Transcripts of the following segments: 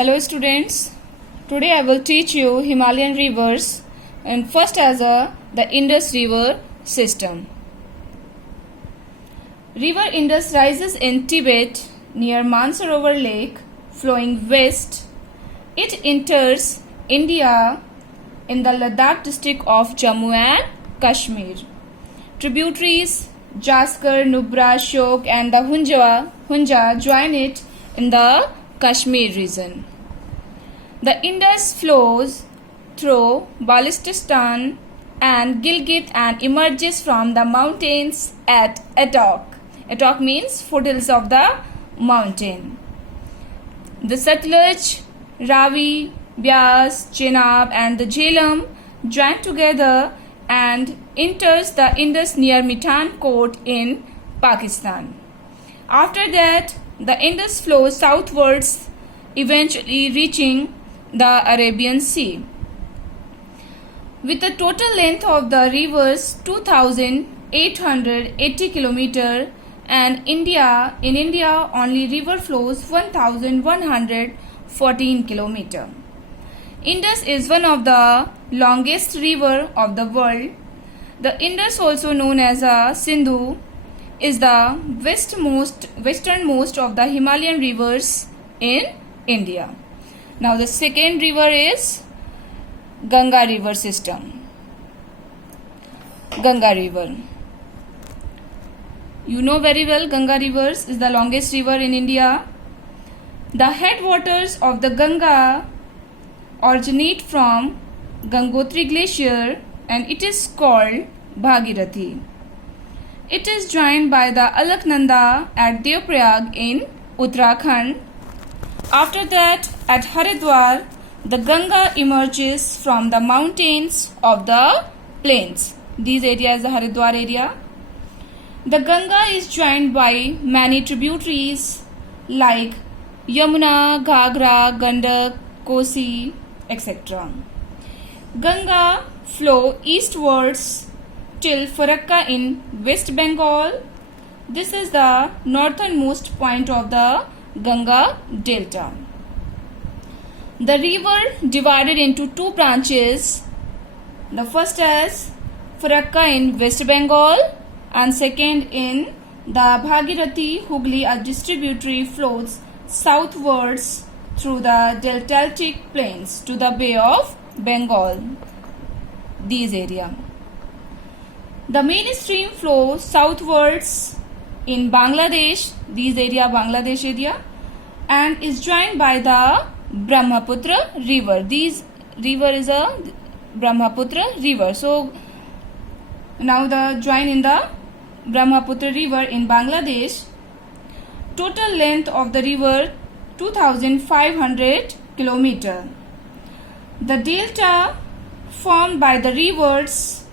Hello students, today I will teach you Himalayan rivers and first the Indus River system. River Indus rises in Tibet near Mansarovar Lake flowing west. It enters India in the Ladakh district of Jammu and Kashmir. Tributaries Jaskar, Nubra, Shyok and the Hunja join it in the Kashmir region. The Indus flows through Balochistan and Gilgit and emerges from the mountains at Attock. Attock means foothills of the mountain. The Satluj, Ravi, Byas, Chenab and the Jhelum join together and enters the Indus near Mithankot in Pakistan. After that, the Indus flows southwards, eventually reaching the Arabian Sea. With the total length of the rivers 2,880 km and in India only river flows 1,114 km. Indus is one of the longest river of the world. The Indus, also known as a Sindhu, is the westernmost of the Himalayan rivers in India. Now the second river is Ganga river system. Ganga river. You know very well Ganga rivers is the longest river in India. The headwaters of the Ganga originate from Gangotri glacier and it is called Bhagirathi. It is joined by the Alaknanda at Devprayag in Uttarakhand. After that, at Haridwar, the Ganga emerges from the mountains of the plains. These areas are the Haridwar area. The Ganga is joined by many tributaries like Yamuna, Ghagra, Gandak, Kosi, etc. Ganga flow eastwards till Farakka in West Bengal. This is the northernmost point of the Ganga Delta. The river divided into two branches. The first is Farakka in West Bengal and second in the Bhagirathi Hooghly, a distributary flows southwards through the deltatic plains to the Bay of Bengal. These area. The mainstream flows southwards in Bangladesh, these area Bangladesh area, and is joined by the Brahmaputra river. This river is a Brahmaputra river. So now the join in the Brahmaputra river in Bangladesh. Total length of the river 2,500 km. The delta formed by the rivers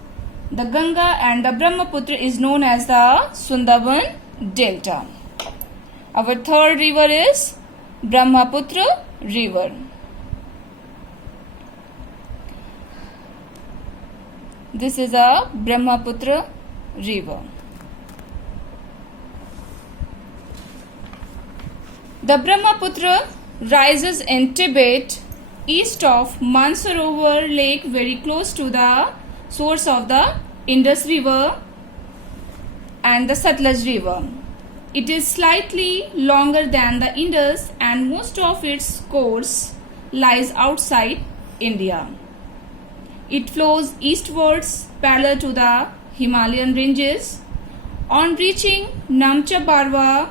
the Ganga and the Brahmaputra is known as the Sundarban Delta. Our third river is Brahmaputra river. This is a Brahmaputra river. The Brahmaputra rises in Tibet east of Mansarovar Lake, very close to the source of the Indus River and the Satluj River. It is slightly longer than the Indus and most of its course lies outside India. It flows eastwards parallel to the Himalayan ranges. On reaching Namcha Barwa,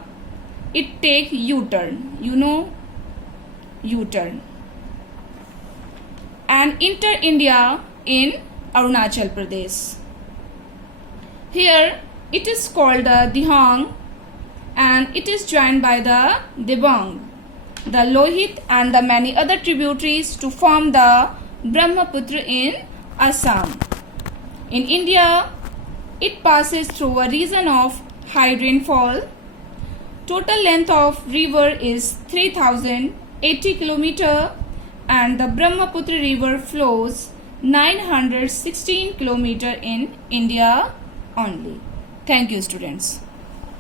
it takes U-turn. You know U-turn. And enter India in Arunachal Pradesh. Here it is called the Dihang and it is joined by the Dibang, the Lohit and the many other tributaries to form the Brahmaputra in Assam. In India, it passes through a region of high rainfall. Total length of river is 3,080 km and the Brahmaputra river flows 916 km in India only. Thank you, students.